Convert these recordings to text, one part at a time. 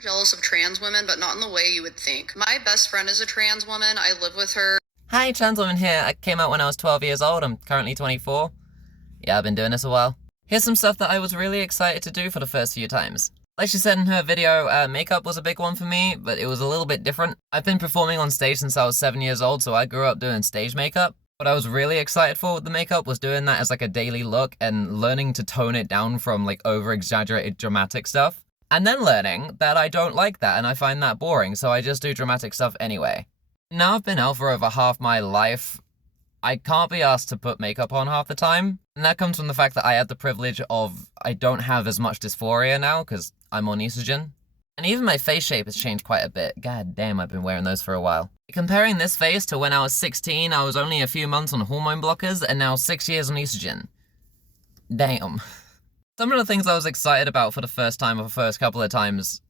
Jealous of trans women, but not in the way you would think. My best friend is a trans woman. I live with her. Hi, trans woman here. I came out when I was 12 years old. I'm currently 24. Yeah, I've been doing this a while. Here's some stuff that I was really excited to do for the first few times. Like she said in her video, makeup was a big one for me, but it was a little bit different. I've been performing on stage since I was 7 years old, so I grew up doing stage makeup. What I was really excited for with the makeup was doing that as like a daily look and learning to tone it down from like over-exaggerated dramatic stuff. And then learning that I don't like that and I find that boring, so I just do dramatic stuff anyway. Now I've been out for over half my life. I can't be asked to put makeup on half the time, and that comes from the fact that I had the privilege of I don't have as much dysphoria now because I'm on estrogen. And even my face shape has changed quite a bit. God damn, I've been wearing those for a while. Comparing this face to when I was 16, I was only a few months on hormone blockers and now 6 years on estrogen. Damn. Some of the things I was excited about for the first time or the first couple of times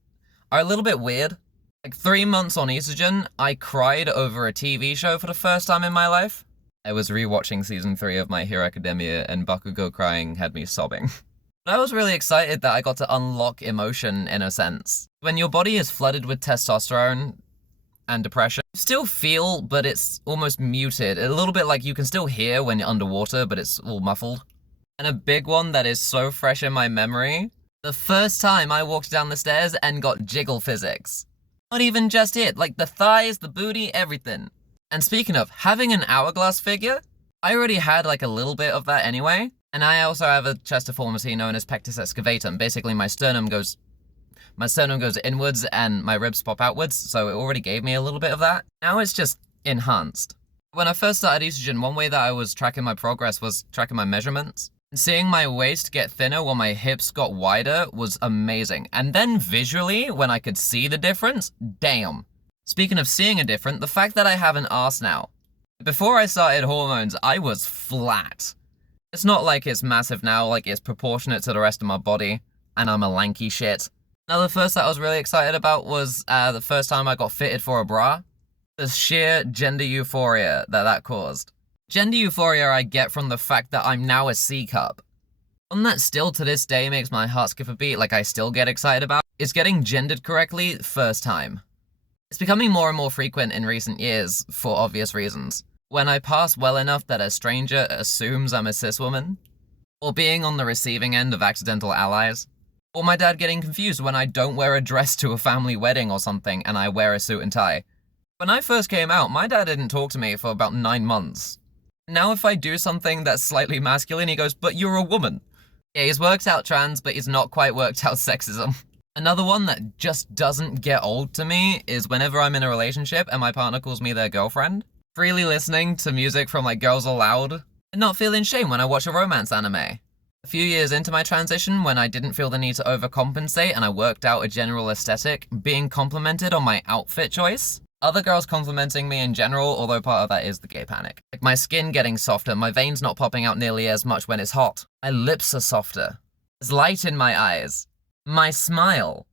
are a little bit weird. Like 3 months on estrogen, I cried over a TV show for the first time in my life. I was rewatching season 3 of My Hero Academia and Bakugo crying had me sobbing. But I was really excited that I got to unlock emotion in a sense. When your body is flooded with testosterone and depression, you still feel, but it's almost muted. A little bit like you can still hear when you're underwater, but it's all muffled. And a big one that is so fresh in my memory, the first time I walked down the stairs and got jiggle physics. Not even just it, like the thighs, the booty, everything. And speaking of, having an hourglass figure, I already had like a little bit of that anyway. And I also have a chest deformity known as pectus excavatum. Basically my sternum goes inwards and my ribs pop outwards, so it already gave me a little bit of that. Now it's just enhanced. When I first started estrogen, one way that I was tracking my progress was tracking my measurements. Seeing my waist get thinner while my hips got wider was amazing. And then visually, when I could see the difference, damn. Speaking of seeing a difference, the fact that I have an arse now. Before I started hormones, I was flat. It's not like it's massive now, like it's proportionate to the rest of my body, and I'm a lanky shit. Now the first that I was really excited about was the first time I got fitted for a bra. The sheer gender euphoria that caused. Gender euphoria I get from the fact that I'm now a C-cup. One that still to this day makes my heart skip a beat, like I still get excited about, is getting gendered correctly first time. It's becoming more and more frequent in recent years, for obvious reasons. When I pass well enough that a stranger assumes I'm a cis woman, or being on the receiving end of accidental allies, or my dad getting confused when I don't wear a dress to a family wedding or something and I wear a suit and tie. When I first came out, my dad didn't talk to me for about 9 months. Now if I do something that's slightly masculine, he goes, "But you're a woman." Yeah, he's worked out trans, but he's not quite worked out sexism. Another one that just doesn't get old to me is whenever I'm in a relationship and my partner calls me their girlfriend. Freely listening to music from like Girls Aloud, and not feeling shame when I watch a romance anime. A few years into my transition, when I didn't feel the need to overcompensate and I worked out a general aesthetic, being complimented on my outfit choice. Other girls complimenting me in general, although part of that is the gay panic. Like my skin getting softer, my veins not popping out nearly as much when it's hot. My lips are softer. There's light in my eyes. My smile.